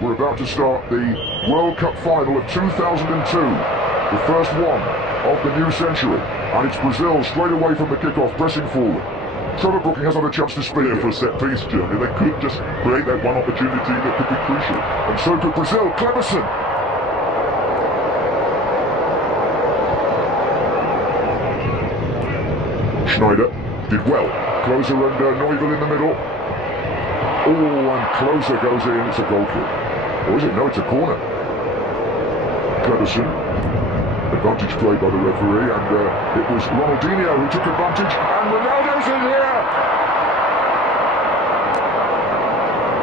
We're about to start the World Cup final of 2002, the first one of the new century, and it's Brazil straight away from the kickoff, pressing forward. Trevor Brooking has had a chance to speak there for a set piece, Germany. They could just create that one opportunity that could be crucial. And so could Brazil. Cleberson. Schneider did well. Closer and Neuville in the middle. Oh, and Closer goes in. It's a goal kick. Or is it? No, it's a corner. Cleberson. Advantage played by the referee, and it was Ronaldinho who took advantage, and Ronaldo's in here!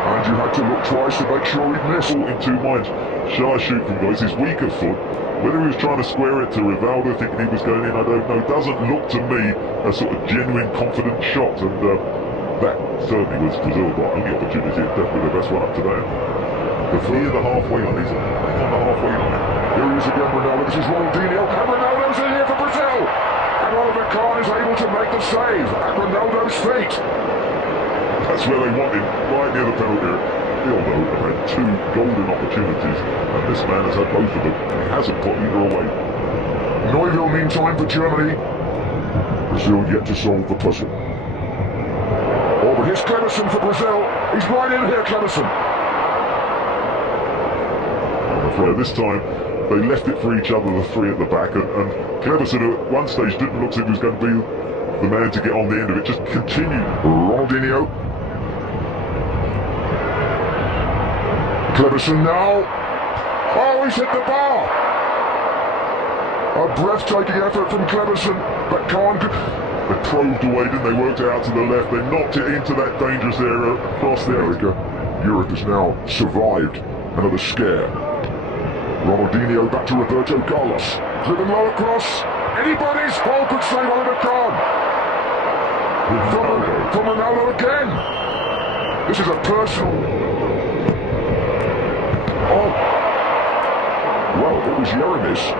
And you had to look twice to make sure he'd miss. In two minds, shall I shoot from guys? His weaker foot, whether he was trying to square it to Rivaldo thinking he was going in, I don't know. Doesn't look to me a sort of genuine confident shot, and that certainly was Brazil's only opportunity, and definitely the best one up to there. Near the halfway line, he's on the halfway line. Here he is again, Ronaldo. This is Ronaldinho, and Ronaldo's in here for Brazil! And Oliver Kahn is able to make the save at Ronaldo's feet. That's where they want him, right near the penalty area. Ronaldo have had two golden opportunities, and this man has had both of them, and he hasn't put either away. Neuville, meantime, for Germany. Brazil yet to solve the puzzle. Oh, but here's Cleberson for Brazil. He's right in here, Cleberson. This time, they left it for each other, the three at the back, and Cleberson at one stage didn't look as if he was going to be the man to get on the end of it, just continued. Ronaldinho. Cleberson now. Oh, he's hit the bar. A breathtaking effort from Cleberson, but Kahn could... They probed away, didn't they? Worked it out to the left. They knocked it into that dangerous area across the area. Europe has now survived another scare. Ronaldinho back to Roberto Carlos. Driven low across. Anybody's ball could save Oliver Kahn. From Ronaldo again. This is a personal. Oh. Well, it was Yeremis.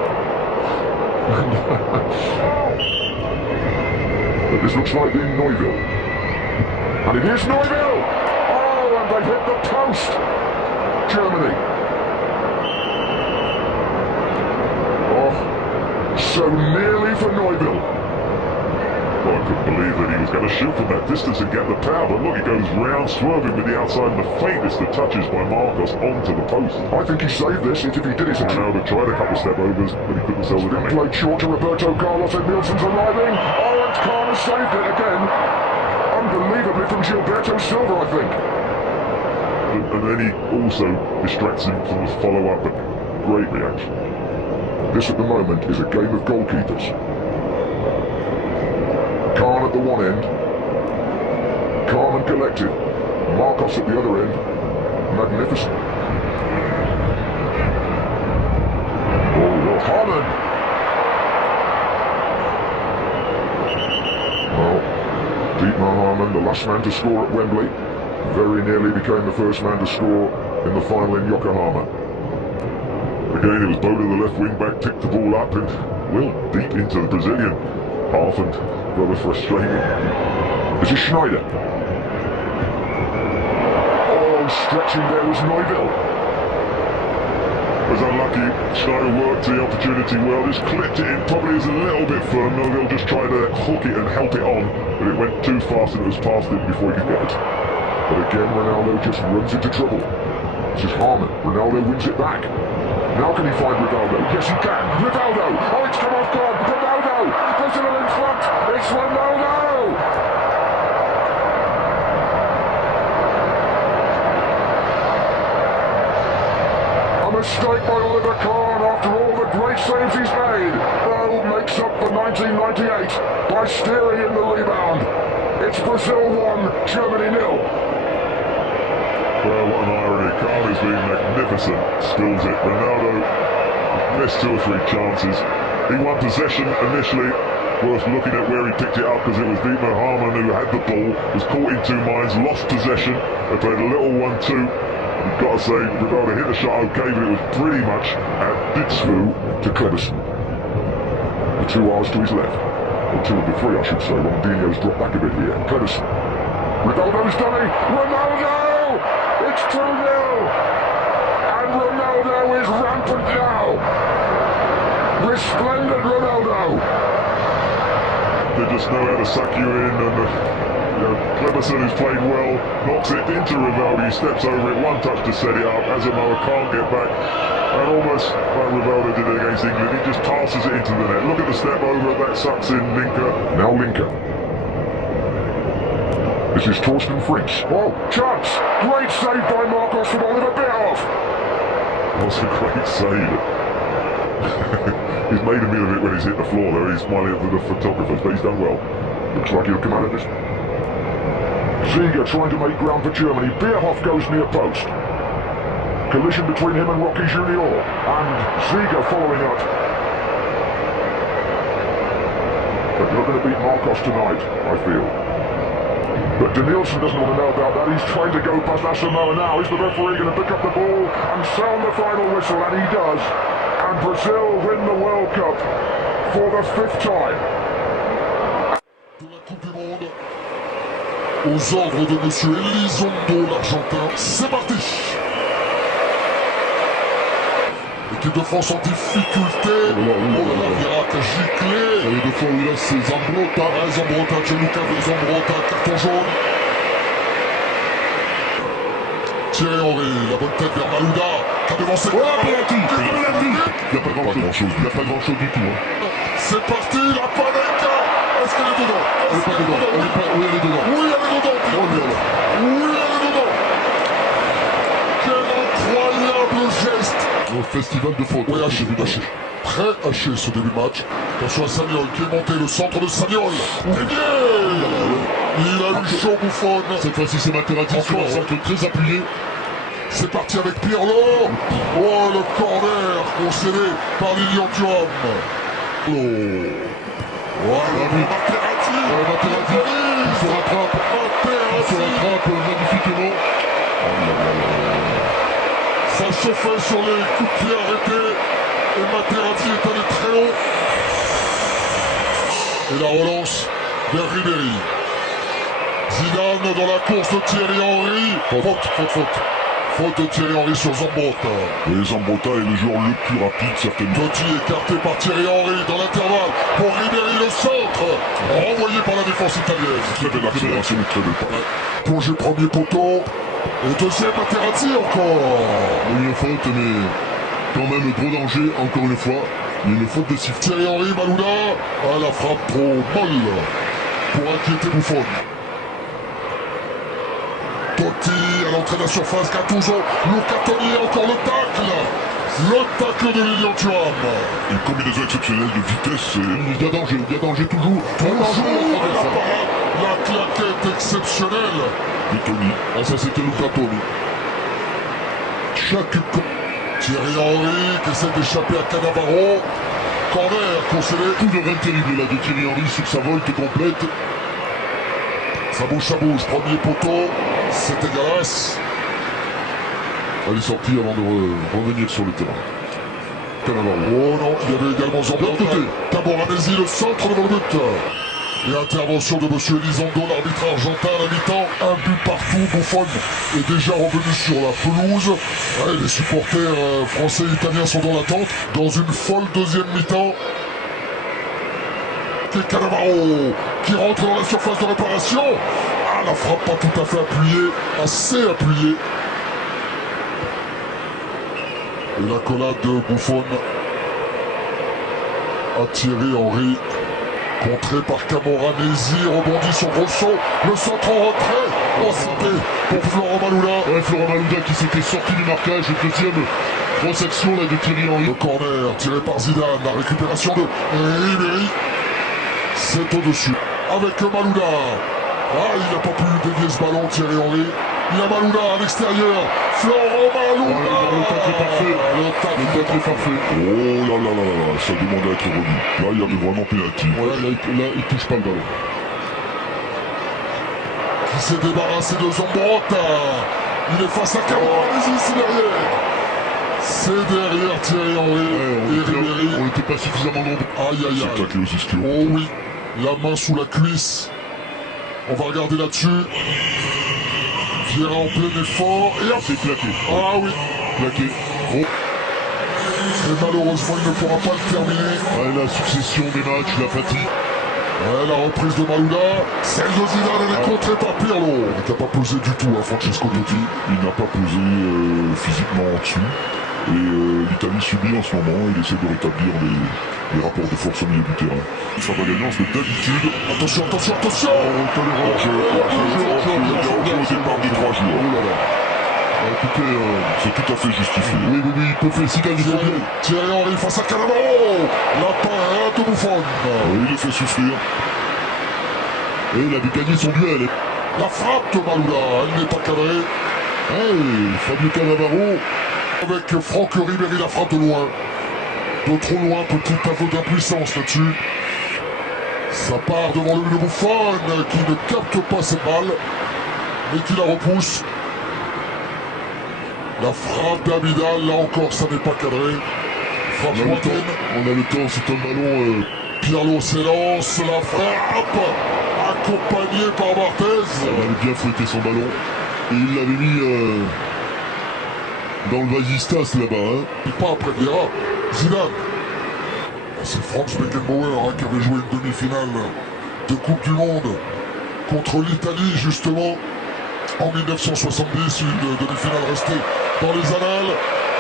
But this looks like being Neuville. And it is Neuville! Oh, and they've hit the post! Germany. So nearly for Neuville. Well, I couldn't believe that he was going to shoot from that distance and get the power, but look, he goes round, swerving with the outside, and the faintest of touches by Marcos onto the post. I think he saved this. If he did, it's a Ronaldo tried a couple step overs, but he couldn't sell it in. Played short to Roberto Carlos, and Nielsen's arriving. Oh, and Kahn has saved it again. Unbelievably from Gilberto Silva, I think. And then he also distracts him from the follow-up, and great reaction. This at the moment is a game of goalkeepers. Kahn at the one end, calm and collected. Marcos at the other end, magnificent. Oh, well, Haaland! Well, Dietmar Hamann, the last man to score at Wembley, very nearly became the first man to score in the final in Yokohama. Again, it was Boda, the left wing back, picked the ball up and, well, deep into the Brazilian half, and rather frustrating. This is Schneider. Oh, stretching there was Neuville. Was unlucky. Schneider worked the opportunity well, just clipped it in, probably is a little bit firm. Neuville just tried to hook it and help it on, but it went too fast and it was past him before he could get it. But again, Ronaldo just runs into trouble. This is Hamann. Ronaldo wins it back. Now can he find Rivaldo? Yes, he can. Rivaldo! Oh, it's come off guard. Ronaldo! Brazil in front. It's Ronaldo! A mistake by Oliver Kahn after all the great saves he's made. Oh, makes up for 1998 by steering in the rebound. It's Brazil 1, Germany 0. Well, what an irony. Kahn is being magnificent. Spills it. Ronaldo missed 2 or 3 chances. He won possession initially. Worth looking at where he picked it up, because it was Dietmar Hamann who had the ball, was caught in 2 minds, lost possession. They played a little 1-2. You've got to say, Rivaldo hit the shot okay, but it was pretty much at Ditsu to Cleberson. The 2 R's to his left. Or 2 of the 3, I should say. Ronaldinho's dropped back a bit here. Cleberson. Rivaldo's done it. Ronaldo! It's 2-0! And Ronaldo is rampant now. Resplendent Ronaldo. They just know how to suck you in, and Cleberson, who's played well, knocks it into Rivaldo. He steps over it, one touch to set it up. Asamoah can't get back, and almost like Rivaldo did it against England, he just passes it into the net. Look at the step over, that sucks in Linker. Now Linker. This is Torsten Frings. Oh, chance! Great save by Marcos from Oliver Bierhoff. That's a great save. He's made a meal of it when he's hit the floor though. He's smiling at the photographers, but he's done well. Looks like he'll come out of this. Ziege trying to make ground for Germany. Bierhoff goes near post. Collision between him and Rocky Junior. And Ziege following up. But you're going to beat Marcos tonight, I feel. But Danielson doesn't want to know about that. He's trying to go past Asamoah now. Is the referee going to pick up the ball and sound the final whistle? And he does. And Brazil win the World Cup for the 5th time. De la Coupe du Monde, aux ordres de Monsieur Elizondo, l'Argentin. C'est parti. L'équipe de France en difficulté. Oh là là, Virac a giclé. Et deux fois où il a ses Zambrotta. Zambrotta, Gianluca Zambrotta, carton jaune. Thierry Henry, la bonne tête vers Malouda, qui a devancé. Oh, penalty. Il n'y a pas grand-chose, il n'y a pas grand-chose du tout. Hein. C'est parti, la Panenka. Est-ce qu'elle est dedans? Elle est pas dedans. Oui, elle est dedans. Oui, elle est dedans. Oh merde. Oui, elle est dedans. Quel incroyable geste. Au festival de faute. Oui, haché. Très haché ce début de match. Attention à Sagnol qui est monté, le centre de Sagnol. Il a eu chaud Buffon. Cette fois-ci c'est Materazzi sur un centre très appuyé. C'est parti avec Pirlo. Oh, le corner concédé par Lilian Thuram. Voilà, Materazzi. Il se rattrape. Magnifiquement. Ça chauffait sur les coups de pied arrêtés. Et Materazzi est allé très haut. Et la relance vers Ribéry. Zidane dans la course de Thierry Henry. Faute de Thierry Henry sur Zambrotta. Et Zambrotta est le joueur le plus rapide certainement. Totti écarté par Thierry Henry dans l'intervalle. Pour Ribéry le centre. Renvoyé par la défense italienne. Très belle accélération, très belle. Plongé premier poteau. Et deuxième Materazzi encore. Il y a une faute, mais quand même gros danger, encore une fois. Il y a une faute de sifflet. Thierry Henry, Malouda. Ah, la frappe trop molle pour inquiéter Buffon. Totti à l'entrée de la surface, Gattuso, Luca Toni, encore le tacle de Lilian Thuram. Une combinaison exceptionnelle de vitesse. Il y a danger toujours. La claquette exceptionnelle. Et Toni. Ah, ça c'était Luca Toni. Thierry Henry qui essaie d'échapper à Cannavaro. Corner concédé. Coup de rein terrible là de Thierry Henry sur sa volte complète. Ça bouge, premier poteau. C'est dégueulasse. Elle est sortie avant de revenir sur le terrain. Cannavaro. Oh non, il y avait également Zambrotta. Camoranesi, le centre devant le but. Et intervention de monsieur Elizondo, l'arbitre argentin à la mi-temps. Un but partout, Buffon est déjà revenu sur la pelouse. Ouais, les supporters français et italiens sont dans l'attente. Dans une folle deuxième mi-temps. Et Cannavaro qui rentre dans la surface de réparation. Ah, la frappe pas tout à fait appuyée, assez appuyée. Et la collade de Buffon à Thierry Henry. Contré par Camoranesi, rebondit sur Grosso, le centre en retrait. Oh, c'était pour Florent Malouda. Ouais, Florent Malouda qui s'était sorti du marquage, deuxième grosse action là de Thierry Henry. Le corner tiré par Zidane, la récupération de Ribéry. C'est au-dessus. Avec Malouda. Ah, il n'a pas pu dévier ce ballon, Thierry Henry. Il y a Malouda à l'extérieur. Florent Malouda. Le tacle est parfait. Le tacle est parfait. Oh là là là là, ça demandait à être revu. Là, il y avait vraiment pénalty. Voilà, là, il touche pas le ballon. Qui s'est débarrassé de Zambrotta. Il est face à Camoranesi, c'est derrière. C'est derrière Thierry Henry et Ribéry. On n'était pas suffisamment nombreux. Aïe aïe C'est taclé aux ischios. Oh oui, la main sous la cuisse. On va regarder là-dessus. Tiré en plein effort et hop. C'est claqué. Ah oui. Claqué. Oh. Et malheureusement, il ne pourra pas le terminer. Ouais, la succession des matchs, la fatigue. Ouais, la reprise de Malouda, celle de Zidane, elle est contrée par Pirlo. Il n'a pas pesé du tout, hein, Francesco Totti. Il n'a pas pesé physiquement en dessous. Et l'Italie subit en ce moment, il essaie de rétablir les rapports de force au milieu du terrain. Ça va gagner, c'est d'habitude. Attention, attention, attention. Au départ des 3 joueurs. Oh là là. Écoutez, c'est tout à fait justifié. Oui, il peut faire Zidane, il faut bien. Thierry Henry face à Cannavaro. La parade de Buffon. Il le fait souffrir. Et il a dû gagner son duel. La frappe de Malouda, elle n'est pas cadrée. Hey, Fabio Cannavaro. Avec Franck Ribéry, la frappe de loin. De trop loin, petit aveu d'impuissance là-dessus. Ça part devant le but de Buffon qui ne capte pas cette balle, mais qui la repousse. La frappe d'Abidal, là encore, ça n'est pas cadré. Frappe lointaine. On a le temps, c'est un ballon. Pirlo s'élance, la frappe, accompagnée par Barthez. Il avait bien fouetté son ballon. Et il l'avait mis dans le Vasistas là-bas. Hein. Et pas après Vieira. Zidane. C'est Franz Beckenbauer qui avait joué une demi-finale de Coupe du Monde contre l'Italie, justement, en 1970. Une demi-finale restée dans les annales,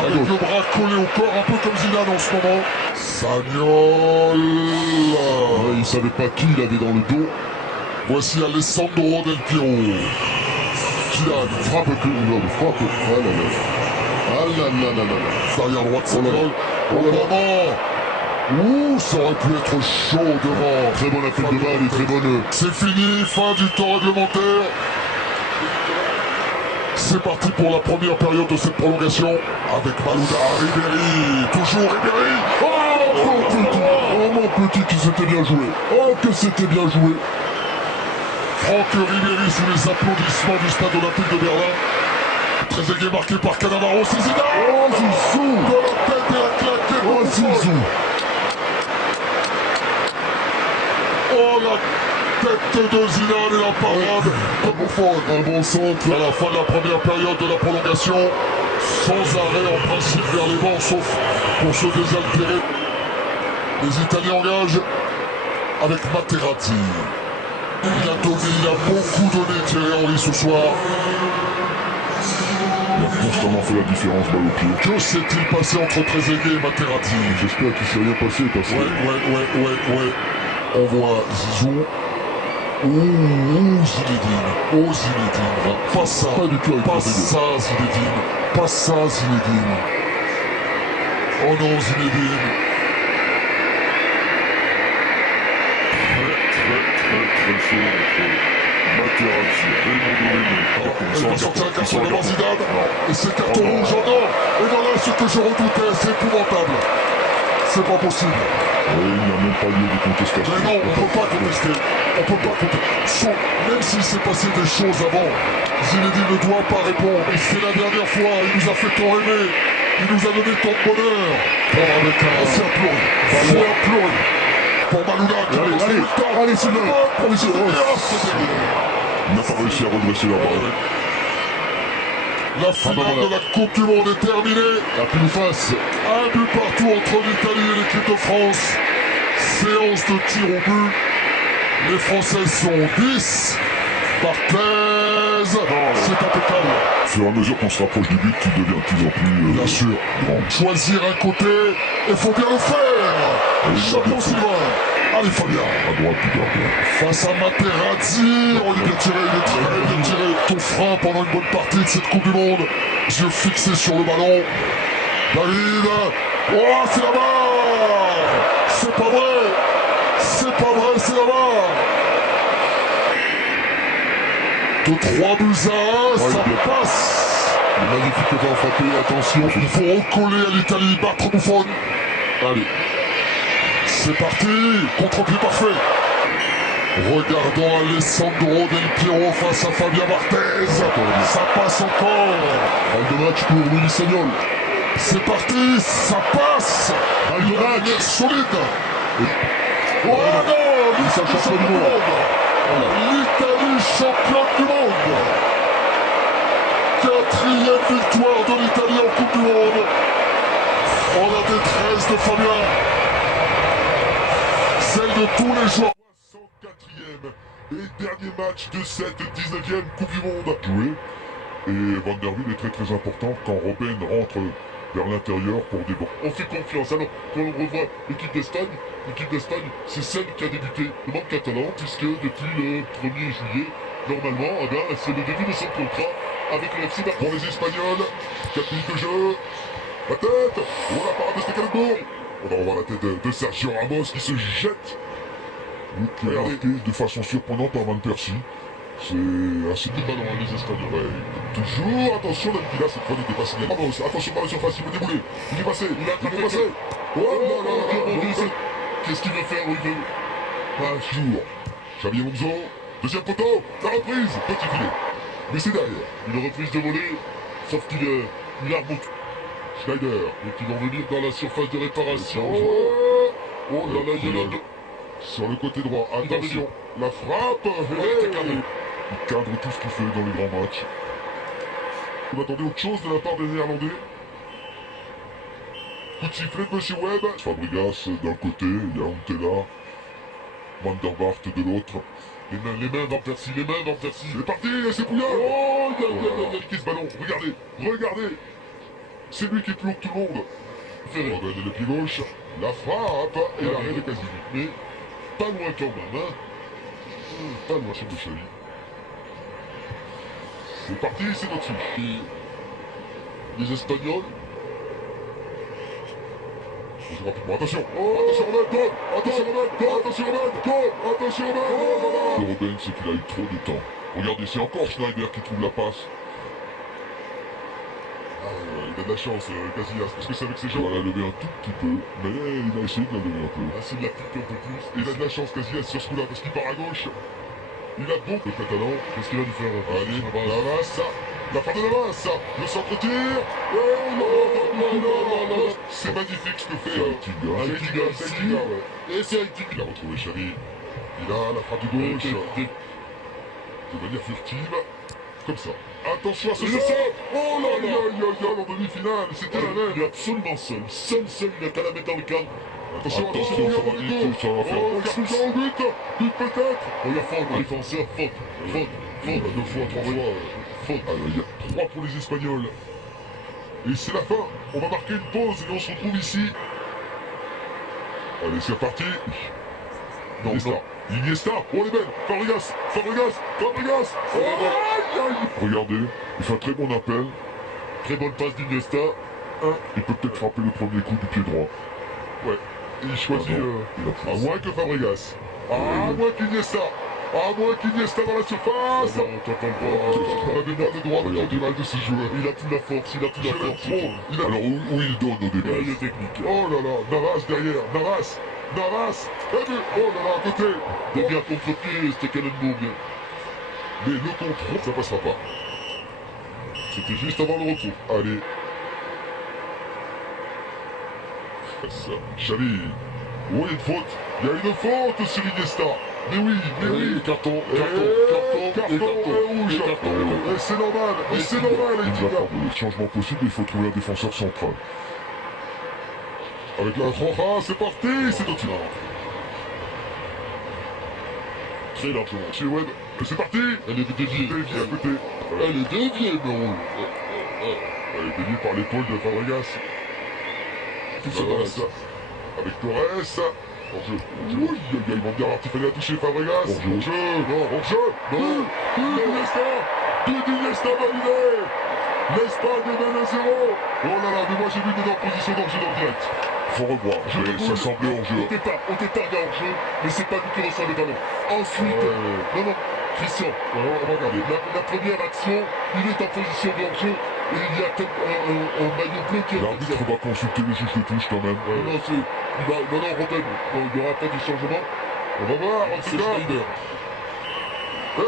avec le bras collé au corps, un peu comme Zidane en ce moment. Sagnol. Il ne savait pas qui il avait dans le dos. Voici Alessandro Del Piero. Zidane. Frappe que. Frappe. Ah là là. Ah là là là là. Derrière droite, Sagnol. Au moment. Ouh, ça aurait pu être chaud devant. Très bonne appel de balle et très bonne. C'est fini, fin du temps réglementaire. C'est parti pour la première période de cette prolongation. Avec Malouda, Ribéry. Toujours Ribéry. Oh mon petit. Oh mon petit qui s'était bien joué. Oh que c'était bien joué. Franck Ribéry sous les applaudissements du stade olympique de Berlin. Très aigué marqué par Cannavaro, c'est Zidane. Oh Zizou. De la tête et la claque. Oh Zizou. Oh la tête de Zidane et la parade de Buffon. Un bon centre. À la fin de la première période de la prolongation, sans arrêt en principe vers les bancs, sauf pour se désaltérer. Les Italiens engagent avec Materazzi. Il a donné, il a beaucoup donné Thierry Henry ce soir. Il a constamment fait la différence balle au pied. Que s'est-il passé entre Trezeguet et Materazzi? J'espère qu'il s'est rien passé parce que. Ouais. On voit Zizou. Zinedine. Oh Zinedine. Pas ça. Pas du tout avec Pas Trezeguet. ça Zinedine. Pas ça Zinedine. Oh non Zinedine. Très chaud entre Materazzi, Raymond Domenech. Il va sortir un carton devant Zidane. Et c'est carton rouge en or. Et voilà ce que je redoutais. C'est épouvantable. C'est pas possible. Il n'y a même pas lieu de contestation. Mais non, on ne peut pas contester. On peut pas contester. Même s'il s'est passé des choses avant, Zinedine ne doit pas répondre. Et c'est la dernière fois. Il nous a fait tant aimer. Il nous a donné tant de bonheur. Avec un faire pleurer. Faire pleurer. Pour Malouda qui Allez, c'est bon. pour Zidane. Il n'a pas réussi à redresser la barre. La finale de la Coupe du Monde est terminée. La pile face. Un but partout entre l'Italie et l'équipe de France. Séance de tir au but. Les Français sont 10. Barthez. C'est impeccable. Au fur et à mesure qu'on se rapproche du but, il devient de plus en plus Bien sûr. grand. Choisir un côté, il faut bien le faire. Chapeau Sylvain. Allez Fabien. À droite du gardien. Face à Materazzi. Oh, il est bien tiré, il est bien tiré. Ton frein pendant une bonne partie de cette Coupe du Monde. Yeux fixés sur le ballon. David. Oh, c'est la barre. C'est pas vrai. C'est pas vrai, c'est la barre. De 3 buts à 1, ça passe. Magnifique va frapper, attention. Il faut recoller à l'Italie, battre Buffon. Allez. C'est parti. Contre-pied parfait. Regardons Alessandro Del Piero face à Fabien Barthez. Ça passe encore. Balle de match pour Luis Sagnol. C'est parti. Ça passe. Balle de match. Solide. Oh non, l'Italie championne du monde. L'Italie championne du monde. dernier match de cette 19e Coupe du Monde. Joué. Et Van der Wiel est très très important quand Robben rentre vers l'intérieur pour des bons. On fait confiance. Alors, quand on revoit l'équipe d'Espagne, c'est celle qui a débuté le monde catalan, puisque depuis le 1er juillet, normalement, eh bien, c'est le début de son contrat avec le FC Barcelone. Pour les Espagnols, 4 minutes de jeu. La tête. Oh la parade de Stekelenburg. On va revoir la tête de Sergio Ramos qui se jette. Lui qui est marqué de façon surprenante par Van Persie. C'est assez de ballon, les Espagnols. Ouais. Toujours, attention, Lamkila, cette fois, il n'était pas signé. Ramos, attention par la surface, il veut débouler. Il est passé, il est passé. Oh là là là là. Qu'est-ce qu'il veut faire? Il veut... Pas jour. Xavi Alonso, deuxième poteau, la reprise, petit filet. Mais c'est derrière. Une reprise de volée, sauf qu'il a remonté. Schneider. Et qui vont venir dans la surface de réparation. Oh là là, il y a là. Sur le côté droit, attention. La frappe. Il cadre tout ce qu'il fait dans les grands matchs. Vous attendez autre chose de la part des Néerlandais? Coup de sifflet de Monsieur Webb. Fabregas d'un côté, il y a Antela. Van der Vaart de l'autre. Les mains Van Persie, les mains Van Persie. C'est parti, c'est Pouillard. Oh, il y a ce ballon. Regardez. C'est lui qui est plus haut que tout le monde. Robben et le pied gauche. La frappe et l'arrêt de Casilli. Mais pas loin quand même, hein. Pas loin sur le Xavi. C'est parti, c'est au-dessus. Les Espagnols. On joue rapidement. Attention. Attention Robben, goal. Attention Robben. Le Robben, c'est qu'il a eu trop de temps. Regardez, c'est encore Schneider qui trouve la passe. Il a de la chance, Casillas, parce que c'est avec ses jambes. Il a levé un tout petit peu, mais il a essayé de la lever un peu. Ah, c'est de la pique un peu plus. Il a de la chance, Casillas, sur ce coup-là, parce qu'il part à gauche. Il a bon le catalan. Qu'est-ce qu'il va lui faire? Allez, Navas. La frappe de Navas. Le centre-tir. Oh, c'est magnifique ce que fait Aitinga. Et c'est Aitinga. Il a retrouvé Xavi. Il a la frappe de gauche. De manière furtive. Comme ça. Attention à ce sort. Oh là là, en demi-finale, c'était la même. Il est absolument seul, il n'a qu'à la mettre dans le cadre. Attention, ça va vite, ça va faire. Oh, expulsion au but peut-être. Oh, il y a faute, le défenseur, faute. 2 fois, 3 fois, faute. Alors, il y a 3 pour les Espagnols. Et c'est la fin. On va marquer une pause et on se retrouve ici. Allez, c'est reparti. Iniesta, oh les belles, Fabregas. Regardez, il fait un très bon appel. Très bonne passe d'Iniesta. Il peut peut-être frapper le premier coup du pied droit. Ouais, il choisit à moins que Fabregas. À moins qu'Iniesta dans la surface. On a des mains de droit, regardez mal de ce joueur. Il a toute la force, Alors où il donne au début? Il est technique. Oh là là, Navas derrière, Navas. Oh là là, à côté. De bien contre-pied, Stekelenburg. Mais le contrôle, ça passera pas. C'était juste avant le retour. Allez. Xavi. Oh, il y a une faute. Il y a une faute sur Iniesta. Mais oui. Carton rouge. Et c'est normal. Il va faire le changement possible, il faut trouver un défenseur central. Avec la Roja, c'est parti, c'est au-dessus. Très largement. Chez Webb, c'est parti. Elle est déviée. À côté. Elle est déviée, Meron. Elle est déviée par l'épaule de Fabregas. Tout ça dans ça. Avec Torres. Hors-jeu. Oui, ils vont bien il fallait toucher Fabregas. Hors-jeu. Non. Iniesta validé. L'Espagne mène à 0. Oh là là, mais moi j'ai vu des position d'hors-jeu dans le direct. Faut revoir, ça semblait hors-jeu. Au départ, il y a hors-jeu, mais c'est pas lui qui reçoit le ballon. Ensuite, non, Christian, regardez. La première action, il est en position de hors-jeu, et il y a un maillot bleu qui est... L'arbitre va consulter le juge de touche quand même. Non, Robben, il n'y aura pas de changement. On va voir, c'est Schneider.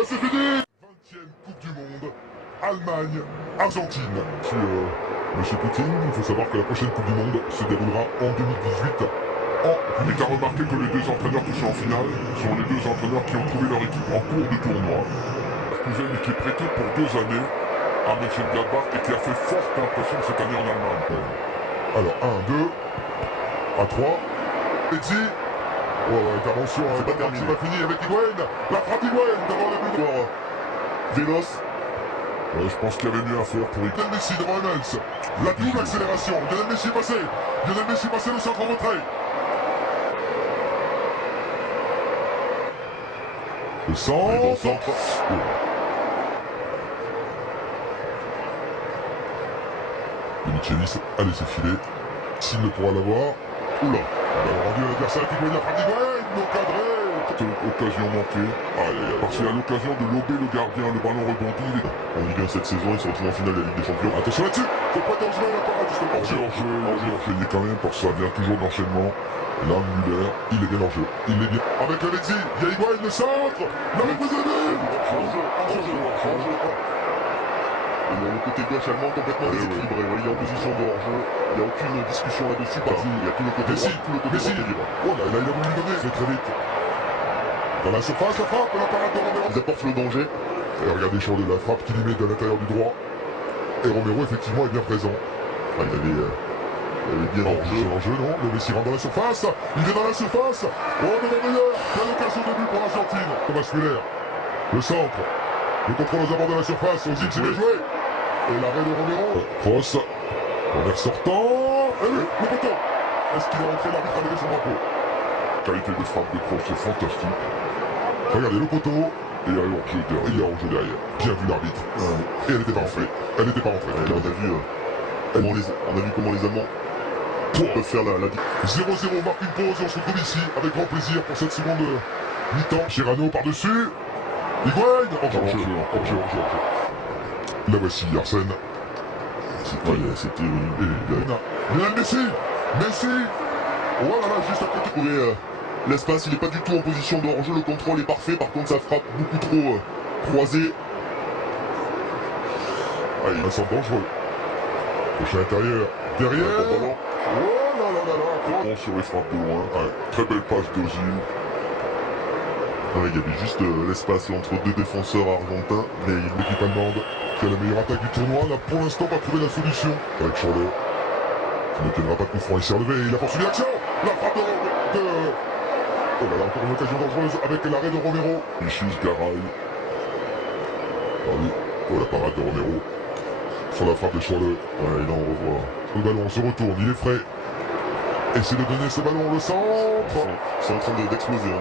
C'est fini. 20e Coupe du Monde, Allemagne, Argentine. Monsieur Poutine, il faut savoir que la prochaine Coupe du Monde se déroulera en 2018. Il est à remarquer que les 2 entraîneurs touchés en finale sont les 2 entraîneurs qui ont trouvé leur équipe en cours de tournoi. Cousin qui est prêté pour 2 années à Mönchengladbach et qui a fait forte impression cette année en Allemagne. Alors 1, 2, à 3, Exi, Intervention, C'est pas terminé. C'est pas fini avec Higuain. La frappe d'Higuain devant le but. Joueur véloce. Je pense qu'il y avait mieux à faire pour Lionel Messi devant Hummels. La double accélération. Lionel Messi passé. Lionel Messi passé, le centre en retrait. Le centre. Bon centre. Michelis a laissé filer. S'il ne pourra l'avoir. Oula. Ballon rendu à l'adversaire qui doit la frappe d'Higuain. Non cadré. Occasion manquée. Parce qu'il a l'occasion de lober le gardien. Le ballon rebondit. En Ligue 1 cette saison, ils sont retrouvés en finale de la Ligue des Champions. Attention là-dessus. Faut pas dangereux la parade justement. Hors-jeu. Il est quand même parce que ça vient toujours d'enchaînement. Là, Müller, il est bien en jeu. Il est bien. Avec Alexis, il y a Higuain, le centre. La reprise de but. Et le côté gauche allemand complètement déséquilibré. Il est en position de hors-jeu. Il n'y a aucune discussion là-dessus. Il y a tout le côté Messi, droit, tout le côté Messi. droit libre. Oh là, il a voulu lui donner, c'est très vite. Dans la surface, la frappe, la parade de Romero. Ils apportent le danger. Et regardez Chaud de la frappe qu'il y met de l'intérieur du droit. Et Romero, effectivement, est bien présent. Il avait bien hors-jeu. En jeu, non. Le Messi rentre dans la surface. Il est dans la surface. Oh, de la meilleure. Quelle occasion de but pour l'Argentine. Thomas Müller. Le centre. Le contrôle aux abords de la surface. Ozil, c'est bien joué. Et l'arrêt de Romero. Cross. Corner sortant. Et le poteau. Est-ce qu'il est rentré? L'arbitre a levé son drapeau. Qualité de frappe de Cross, c'est fantastique. Regardez le poteau. Et il y a hors-jeu derrière. Il y a hors-jeu derrière. Bien vu l'arbitre. Et elle n'était pas rentrée. Elle n'était pas rentrée. Et là, on a vu comment les Allemands peuvent faire la 0-0, marque une pause et on se retrouve ici avec grand plaisir pour cette seconde mi-temps. Chirano par-dessus. Higuain. Hors-jeu. La voici, Arsène. C'était Lionel Messi. Messi. Oh là là, juste à côté. trouver l'espace. Il n'est pas du tout en position de hors-jeu. Le contrôle est parfait. Par contre, ça frappe beaucoup trop croisé. Il me semble dangereux. Prochain intérieur. Derrière. Ballon. Oh là là là là. Bon sur les frappes de loin. Très belle passe d'Ozil. Il y avait juste l'espace entre deux défenseurs argentins. Mais l'équipe allemande qui a la meilleure attaque du tournoi n'a pour l'instant pas trouvé la solution. Avec Charlot. Qui ne tiendra pas de coup franc, il s'est relevé. Il a poursuivi l'action. La frappe de... Oh là là, encore une occasion dangereuse avec l'arrêt de Romero. Michus Garay. Ah oui. Oh la parade de Romero. Sur la frappe de Charlot. Ouais, il en revoit. Le ballon se retourne, il est frais. Essaie de donner ce ballon, le centre. C'est en train d'exploser.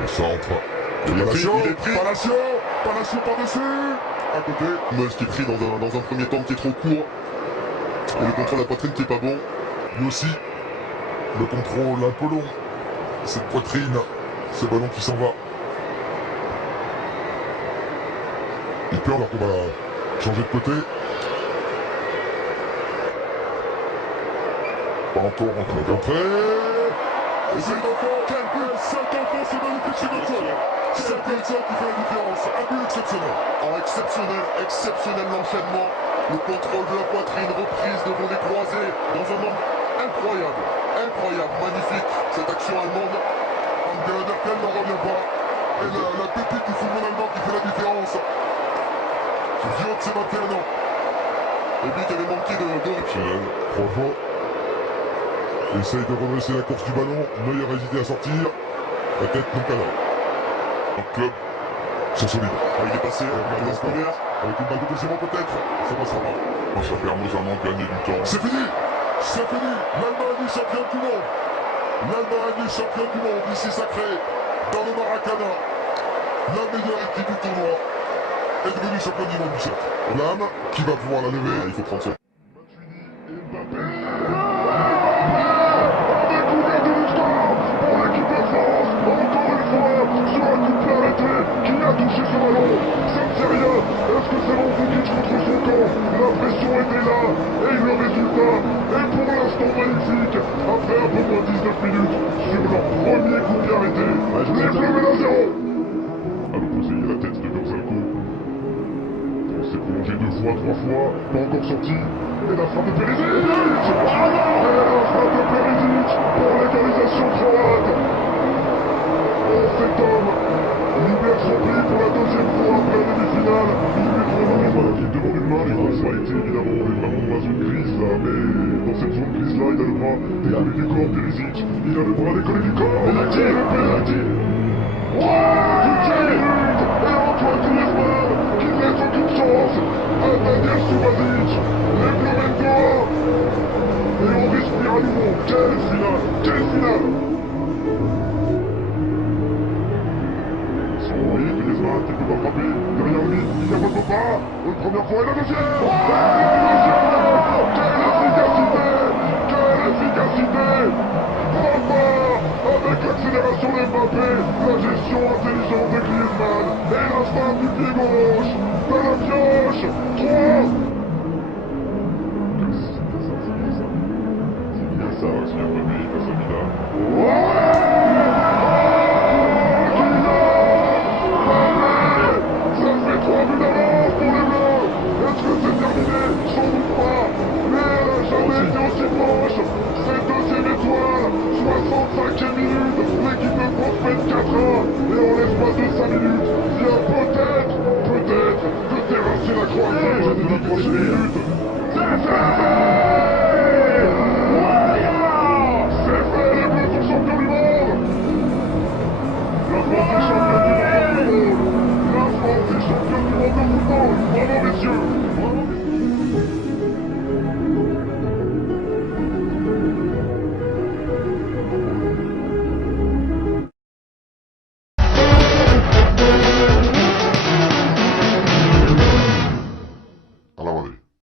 Le centre. Il est pris. Palacio par-dessus. À côté. Hummels qui est pris dans un premier temps qui est trop court. Et le contrôle de la poitrine qui est pas bon. Lui aussi. Le contrôle un peu long. Cette poitrine. Ce ballon qui s'en va. Il perd alors qu'on va changer de côté. Pas encore en train d'entrer. Et c'est l'enfant. Quel but. Cet enfant, c'est magnifique, c'est notre goal. C'est le goal qui fait la différence. Un but exceptionnel. Exceptionnel l'enchaînement. Le contrôle de la poitrine, reprise devant les croisés. Dans un moment incroyable. Magnifique. Cette action allemande. Angela Merkel n'en revient pas. Et la pépite du football allemand qui fait la différence. Vieux de ses 21 ans. Et puis qui avait manqué de Exceptionnel. Franchement. Essaye de redresser la course du ballon. Neuer a hésité à sortir. La tête non cadrée. Le club sont solides. il est passé. Avec une balle de deuxième peut-être. Ça passera pas. Ça permet aux Allemands de gagner du temps. C'est fini. L'Allemagne est championne du monde. Ici sacré. Dans le Maracana. La meilleure équipe du tournoi est devenue championne du monde du 7. L'âme qui va pouvoir la lever. Il faut prendre son. Touché ce ballon, ça ne fait rien. Est-ce que c'est Mandzukic contre son camp? La pression était là, et le résultat est pour l'instant magnifique. Après un peu moins de 19 minutes, sur leur premier coup de pied arrêté, les Bleus mènent à 0. À l'opposé, il y a la tête de Gonzalco. On s'est prolongé 2 fois, 3 fois, pas encore sorti. Et la frappe de Perisic. Et la frappe de Perisic pour l'égalisation croate. Oh, cet homme libère son prix pour la deuxième fois après la demi-finale. Il lui trouve l'équipe devant une main. Il a été évidemment, on est vraiment dans la zone grise là, mais dans cette zone grise là, il a le bras décollé du corps Perisic, il a le bras décollé du corps, penalty, penalty. Tout de suite, et Antoine Griezmann qui ne laisse aucune chance à Daniel Subasic, les Bleus mènent 2-1. Et on respire à nouveau. Quelle finale, quelle finale. Oui, Griezmann qui ne peut pas frapper. Derrière lui, il n'y a pas de pas. Une première fois et la deuxième. Quelle efficacité. Quelle efficacité. Papa, avec l'accélération de Mbappé, la gestion intelligente de Griezmann et la frappe du pied gauche de la pioche. 3. C'est bien ça, Kylian Mbappé face à Milan. L'équipe de France mène 4-1 et en l'espace de 5 minutes, vient peut-être, de terrasser la Croatie de la prochaine minute. C'est ça.